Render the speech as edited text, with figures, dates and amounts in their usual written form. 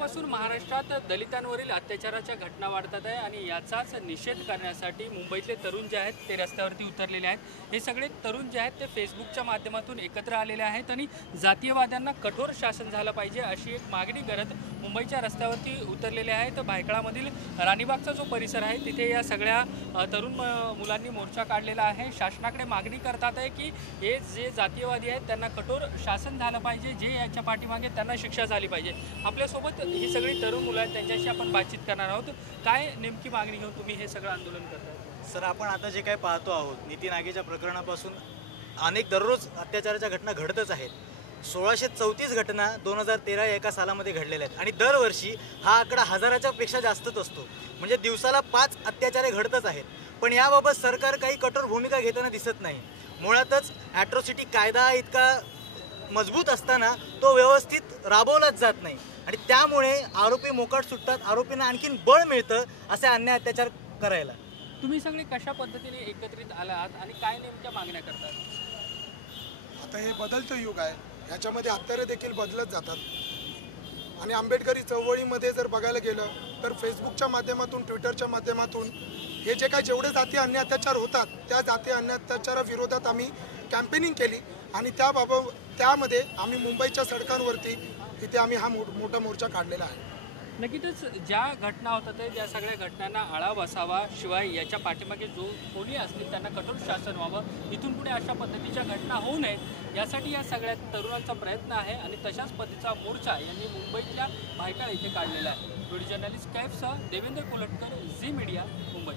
दिवसापासून महाराष्ट्रात दलितांवरील अत्याचाराच्या घटना वाढतात आहे आणि याचाच निषेध करण्यासाठी मुंबईतले तरुण जे आहेत ते रस्त्यावरती उतरलेले आहेत। हे सगळे तरुण जे आहेत ते फेसबुकच्या माध्यमातून एकत्र आलेले आहेत आणि जातीयवाद्यांना कठोर शासन झालं पाहिजे अशी एक मागणी करत मुंबईच्या रस्त्यावरती उतरलेले आहेत। भायखळामधील राणीबागचा जो परिसर आहे तिथे या सगळ्या तरुण मुलांनी मोर्चा काढलेला आहे। शासनाकडे मागणी करतात आहे की हे जे जातीयवादी आहेत त्यांना कठोर शासन झालं पाहिजे, जे याच्या पाठीमागे त्यांना शिक्षा झाली पाहिजे। आपल्यासोबत ही सगळी तरुण मुलं आहेत, त्यांच्याशी आपण बातचीत करणार आहोत। काय नेमकी मागणी घेऊन तुम्ही हे सगळं आंदोलन करता? सर, आपण आता जे काही पाहतो आहोत, नीती नागेच्या प्रकरणापासून अनेक दररोज अत्याचाराच्या घटना घडतच आहेत। 1634 घटना 2013 या एका सालामध्ये घडलेल्या आहेत आणि दरवर्षी हा आकडा हजाराच्या पेक्षा जास्तच असतो। म्हणजे दिवसाला 5 अत्याचारे घडतच आहेत। पण याबाबत सरकार काही कठोर भूमिका घेताना दिसत नाही। मुळातच ॲट्रॉसिटी कायदा इतका मजबूत असताना तो व्यवस्थित राबवलाच जात नाही आणि त्यामुळे आरोपी मोकाट सुटतात, आरोपींना आणखीन बळ मिळतं असे अन्याय अत्याचार करायला। तुम्ही सगळे कशा पद्धतीने एकत्रित आलात आणि काय नेमक्या मागण्या करतात? आता हे बदलतं युग आहे, ह्याच्यामध्ये हत्यारे देखील बदलत जातात आणि आंबेडकरी चळवळीमध्ये जर बघायला गेलं तर फेसबुकच्या माध्यमातून, ट्विटरच्या माध्यमातून हे जे काही जेवढे जाती अन्याय अत्याचार होतात त्या जाती अन्याय अत्याचाराविरोधात आम्ही कॅम्पेनिंग केली आणि त्यामध्ये आम्ही मुंबईच्या सडकांवरती इथे आम्ही हा मोठा मोर्चा काढलेला आहे। नक्कीच ज्या घटना होतात त्या सगळ्या घटनांना आळा बसावा, शिवाय याच्या पाठीमागे जो कोणी असतील त्यांना कठोर शासन व्हावं, इथून पुढे अशा पद्धतीच्या घटना होऊ नयेत यासाठी या सगळ्या तरुणांचा प्रयत्न आहे आणि तशाच पद्धतीचा मोर्चा यांनी मुंबईतल्या भायखळा इथे काढलेला आहे। व्हिडिओ जर्नलिस्ट कैफसह देवेंद्र कोलटकर, झी मीडिया, मुंबई।